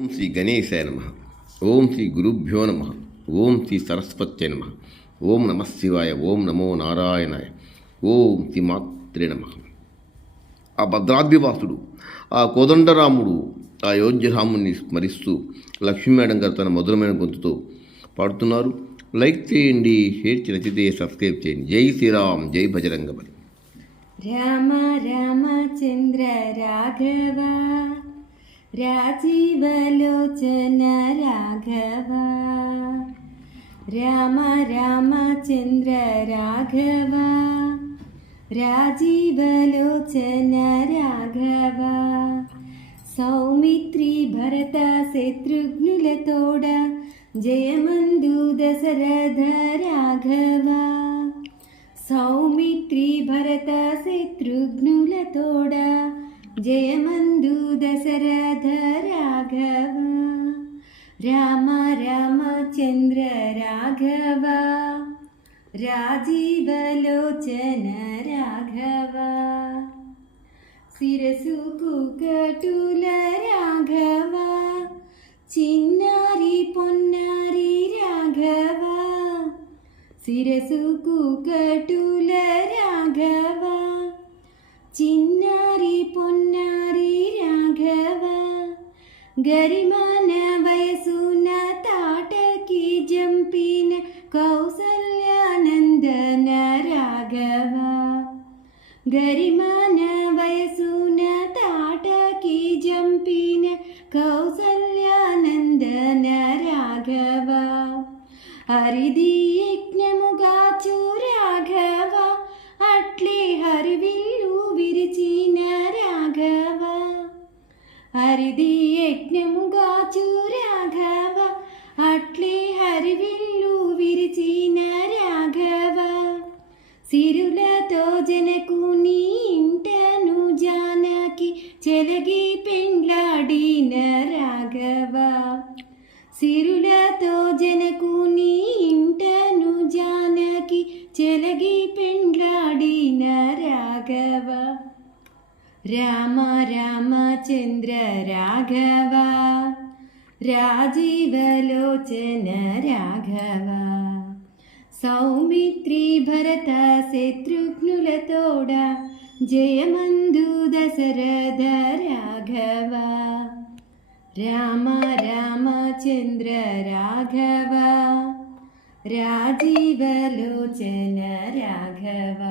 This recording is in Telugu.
ఓం శ్రీ గణేశాయ నమ. ఓం శ్రీ గురుభ్యో నమ. ఓం శ్రీ సరస్వత్యై నమ. ఓం నమ శివాయ. ఓం నమో నారాయణాయ. ఓం శ్రీ మాత్రే నమ. ఆ భద్రాద్రివాసుడు, ఆ కోదండరాముడు, ఆ అయోధ్యరాముని స్మరిస్తూ లక్ష్మీ మేడం గారు తన మధురమైన గొంతుతో పాడుతున్నారు. లైక్ చేయండి, షేర్ నచ్చితే సబ్స్క్రైబ్ చేయండి. జై శ్రీరామ్, జై బజరంగబలి. రామ రామచంద్ర రాఘవ రాజీవలోచన రాఘవ. రామ రామచంద్ర రాఘవ రాజీవలోచన రాఘవ. సౌమిత్రి భరత శత్రుఘ్నులతోడ జయమందు దశరథ రాఘవ. సౌమిత్రి భరత శత్రుఘ్నులతోడ జయమందు దశరథ రాఘవ. రామ రామచంద్ర రాఘవ రాజీవలోచన రాఘవ. శిరసుకు కటుల రాఘవ చిన్నారి పొన్నారి రాఘవ. శిరసుకు కటుల రాఘవ చిన్నారి పొన్నారి రాఘవ. గరిమాన వయసున తాటకి జంపిన కౌసల్యానందన రాఘవ. గరిమాన వయసున తాటకి జంపిన కౌసల్యానందన రాఘవ. హరిది యజ్ఞముగాచు రాఘవ అట్లే హరివిల్లు విరిచిన రాఘవ. హరిది యజ్ఞముగాచు రాఘవ అట్లే హరివిల్లు విరిచిన రాఘవ. సిరులతో జనకుని ఇంటను జానకి చెలగి పెండ్లాడిన రాఘవ. సిరులతో జనకుని ఇంటను జానకి చెలగి పెండ్లాడిన రాఘవ. రామ రామచంద్ర రాఘవ రాజీవలోచన రాఘవ. సౌమిత్రి భరత శత్రుఘ్నులతోడ జయమందు దశరథ రాఘవ. రామ రామచంద్ర రాఘవ రాజీవలోచన రాఘవ.